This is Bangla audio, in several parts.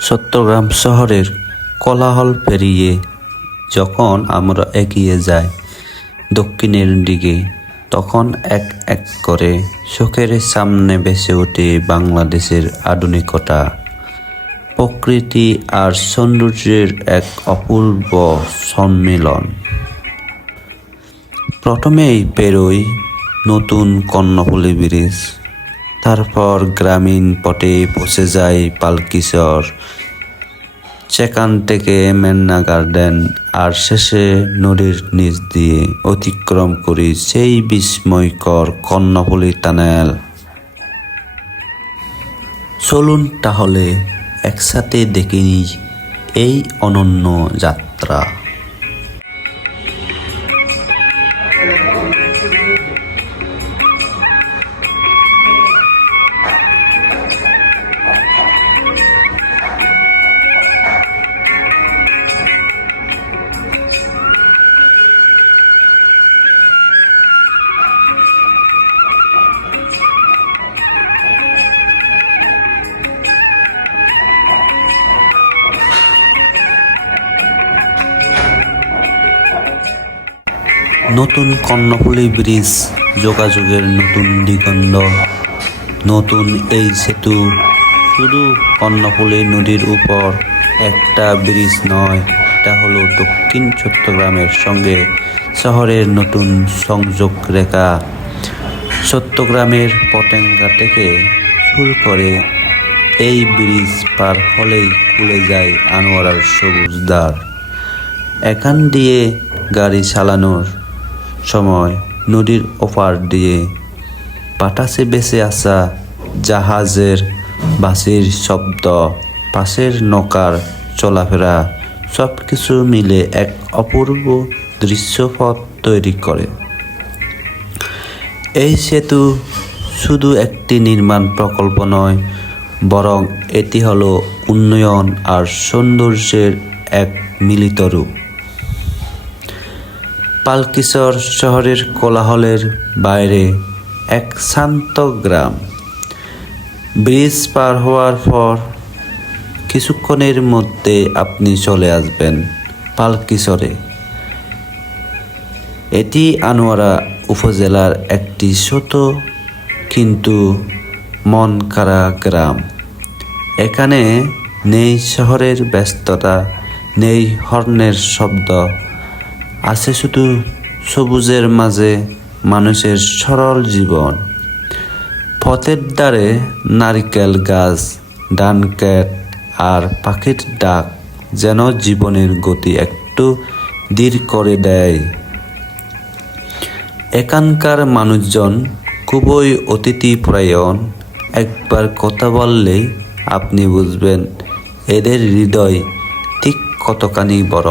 চট্টগ্রাম শহরের কোলাহল পেরিয়ে যখন আমরা এগিয়ে যাই দক্ষিণের দিকে, তখন এক এক করে চোখের সামনে ভেসে ওঠে বাংলাদেশের আধুনিকতা। প্রকৃতি আর সৌন্দর্যের এক অপূর্ব সম্মিলন। প্রথমেই পেরোই নতুন কর্ণফুলী ব্রিজ। তারপর গ্রামীণ পটে পৌঁছে যায় পালকিশর। সেখান থেকে মেন্না গার্ডেন আর শেষে নদীর নিচ দিয়ে অতিক্রম করি সেই বিস্ময়কর কর্ণফুলী টানেল। চলুন তাহলে একসাথে দেখে নিই এই অনন্য যাত্রা। নতুন কর্ণফুলী ব্রিজ যোগাযোগের নতুন দিগন্ধ নতুন এই সেতু শুধু কর্ণফুলী নদীর উপর একটা ব্রিজ নয়, এটা হলো দক্ষিণ চট্টগ্রামের সঙ্গে শহরের নতুন সংযোগ রেখা। চট্টগ্রামের পটেঙ্গা থেকে শুরু করে এই ব্রিজ পার হলেই খুলে যায় আনোয়ারার সবুজ দ্বার। এখান দিয়ে গাড়ি চালানোর সময় নদীর ওপার দিয়ে। বাতাসে বেসে আসা জাহাজের বাসির শব্দ, পাশের নৌকার চলাফেরা সব কিছু মিলে এক অপূর্ব দৃশ্যপথ তৈরি করে। এই সেতু শুধু একটি নির্মাণ প্রকল্প নয়, বরং এটি হলো উন্নয়ন আর সৌন্দর্যের এক মিলিত রূপ। পালকিশর শহরের কোলাহলের বাইরে এক শান্ত গ্রাম। ব্রিজ পার হওয়ার পর কিছুক্ষণের মধ্যে আপনি চলে আসবেন পালকিশরে। এটি আনোয়ারা উপজেলার একটি ছোট কিন্তু মন কারা গ্রাম। এখানে নেই শহরের ব্যস্ততা, নেই হর্নের শব্দ আছে শুধু সবুজের মাঝে মানুষের সরল জীবন। পথের দ্বারে নারিকেল গাছ ডানকেট আর পাখির ডাক যেন জীবনের গতি একটু ধীর করে দেয়। এখানকার মানুষজন খুবই অতিথিপরায়ণ। একবার কথা বললেই আপনি বুঝবেন, এদের হৃদয় ঠিক কতখানি বড়।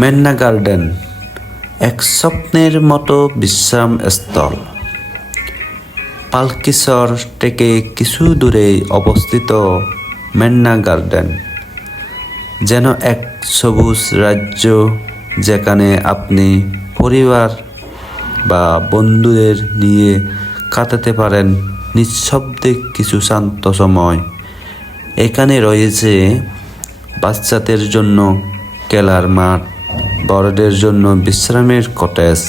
মেন্না গার্ডেন, এক স্বপ্নের মতো বিশ্রাম স্থল। পালকিশর থেকে কিছু দূরে অবস্থিত মেন্না গার্ডেন, যেন এক সবুজ রাজ্য যেখানে আপনি পরিবার বা বন্ধুদের নিয়ে কাটাতে পারেন নিঃশব্দে কিছু শান্ত সময়। এখানে রয়েছে বাচ্চাদের জন্য খেলার মাঠ বড়দের জন্য বিশ্রামের কটেজ।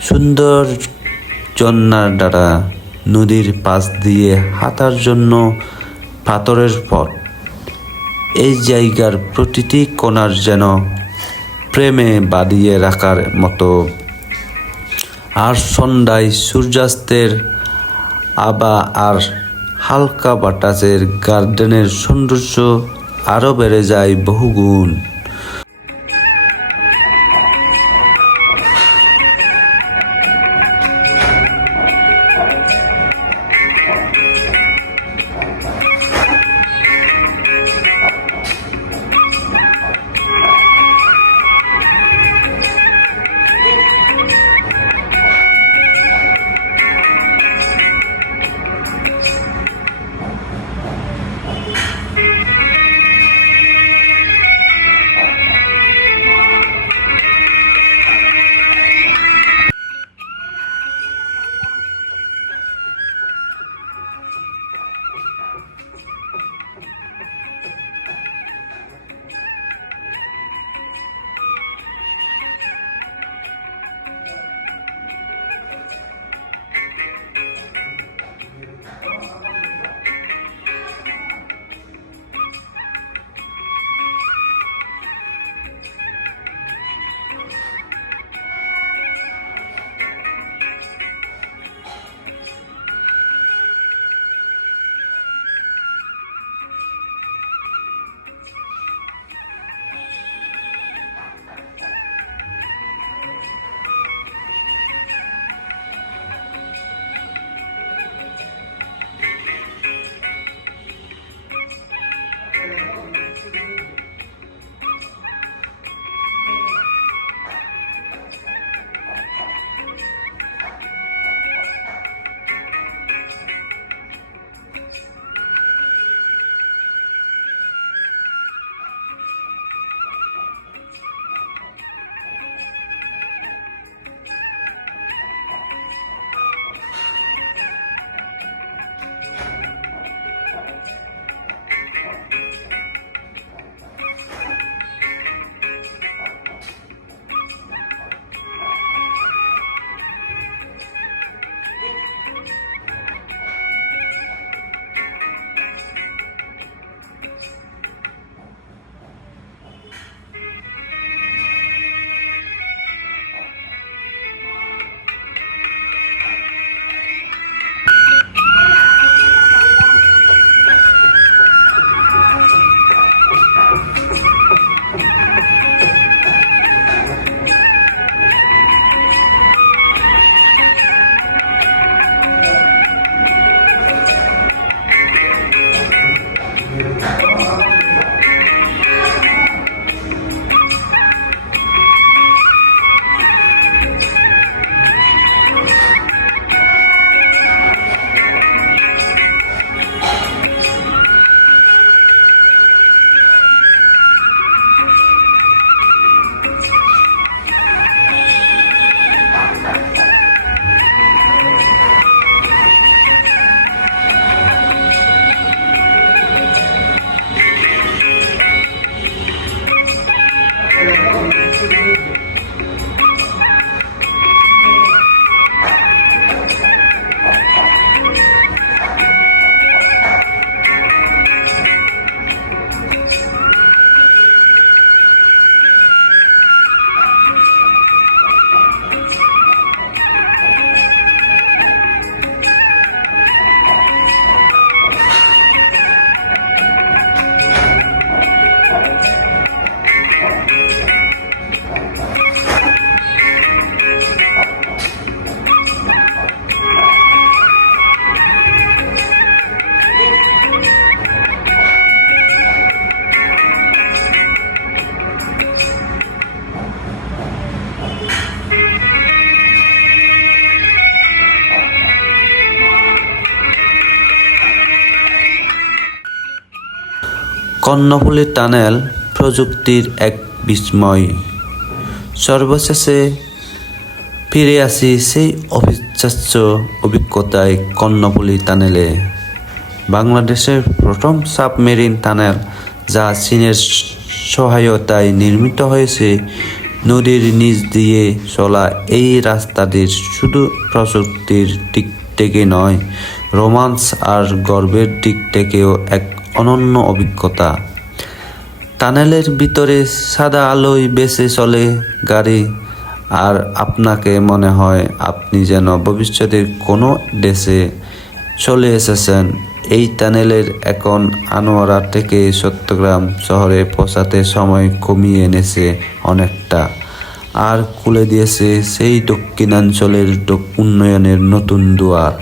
সুন্দর জন্নার দ্বারা নদীর পাশ দিয়ে হাঁটার জন্য পাথরের পথ। এই জায়গার প্রতিটি কোণার যেন প্রেমে বাঁধিয়ে রাখার মতো। আর সন্ধ্যায় সূর্যাস্তের আবা আর হালকা বাতাসের গার্ডেনের সৌন্দর্য আরও বেড়ে যায় বহুগুণ। কর্ণফুলী টানেল প্রযুক্তির এক বিস্ময়। সর্বশেষে ফিরে আসি সেই অবিশ্বাস্য অভিজ্ঞতায় কর্ণফুলী টানেলে। বাংলাদেশের প্রথম সাবমেরিন টানেল, যা চীনের সহায়তায় নির্মিত হয়েছে, নদীর নিচ দিয়ে চলা এই রাস্তাটির শুধু প্রযুক্তির দিক থেকে নয় রোমান্স আর গর্বের দিক থেকেও এক অনন্য অভিজ্ঞতা। টানেলের ভিতরে সাদা আলোয় বেসে চলে গাড়ি, আর আপনাকে মনে হয় আপনি যেন ভবিষ্যতের কোনো দেশে চলে এসেছেন। এই টানেলের এখন আনোয়ারা থেকে চট্টগ্রাম শহরে পৌঁছাতে সময় কমিয়ে এনেছে অনেকটা, আর খুলে দিয়েছে সেই দক্ষিণাঞ্চলের উন্নয়নের নতুন দুয়ার।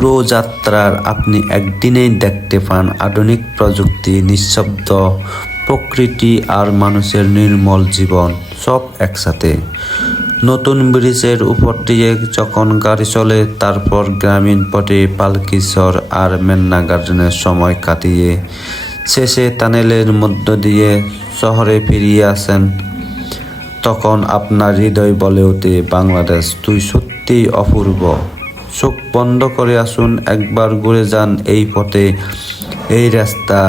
পুরো যাত্রার আপনি একদিনেই দেখতে পান আধুনিক প্রযুক্তি, নিঃশব্দ প্রকৃতি আর মানুষের নির্মল জীবন সব একসাথে। নতুন ব্রিজের উপর দিয়ে যখন গাড়ি চলে, তারপর গ্রামীণ পথে পালকিশর আর মেন্না গার্ডেনের সময় কাটিয়ে, শেষে টানেলের মধ্য দিয়ে শহরে ফিরিয়ে আসেন। তখন আপনার হৃদয় বলে ওঠে, বাংলাদেশ, তুই সত্যিই অপূর্ব। চোখ বন্ধ করে আসুন, একবার ঘুরে যান এই পথে। এই রাস্তা,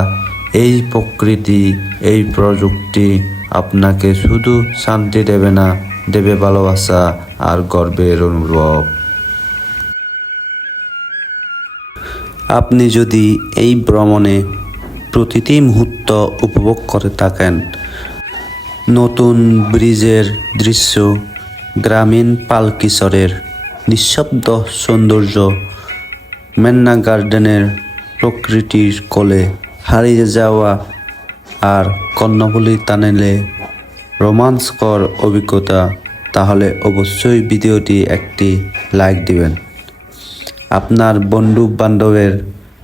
এই প্রকৃতি, এই প্রযুক্তি আপনাকে শুধু শান্তি দেবে না, দেবে ভালোবাসা আর গর্বের অনুভব। আপনি যদি এই ভ্রমণে প্রতিটি মুহূর্ত উপভোগ করে থাকেন, নতুন ব্রিজের দৃশ্য, গ্রামীণ পালকিশরের নিঃশব্দ সৌন্দর্য মেন্না গার্ডেনের প্রকৃতির কোলে হারিয়ে যাওয়া আর কর্ণফুলী টানেলে রোমাঞ্চকর অভিজ্ঞতা, তাহলে অবশ্যই ভিডিওটি একটি লাইক দিবেন। আপনার বন্ধু বান্ধবের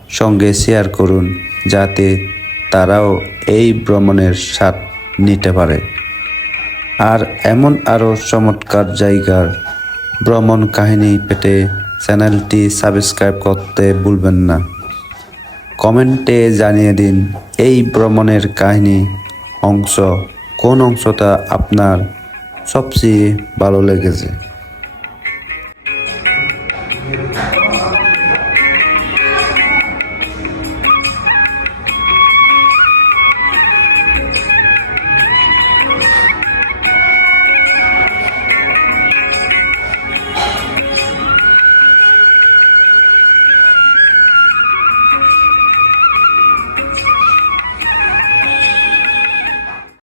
সঙ্গে শেয়ার করুন, যাতে তারাও এই ভ্রমণের স্বাদ নিতে পারে। আর এমন আরও চমৎকার জায়গার ভ্রমণ কাহিনী পেতে চ্যানেলটি সাবস্ক্রাইব করতে ভুলবেন না। কমেন্টে জানিয়ে দিন, এই ভ্রমণের কাহিনী অংশ কোন অংশটা আপনার সবচেয়ে ভালো লেগেছে?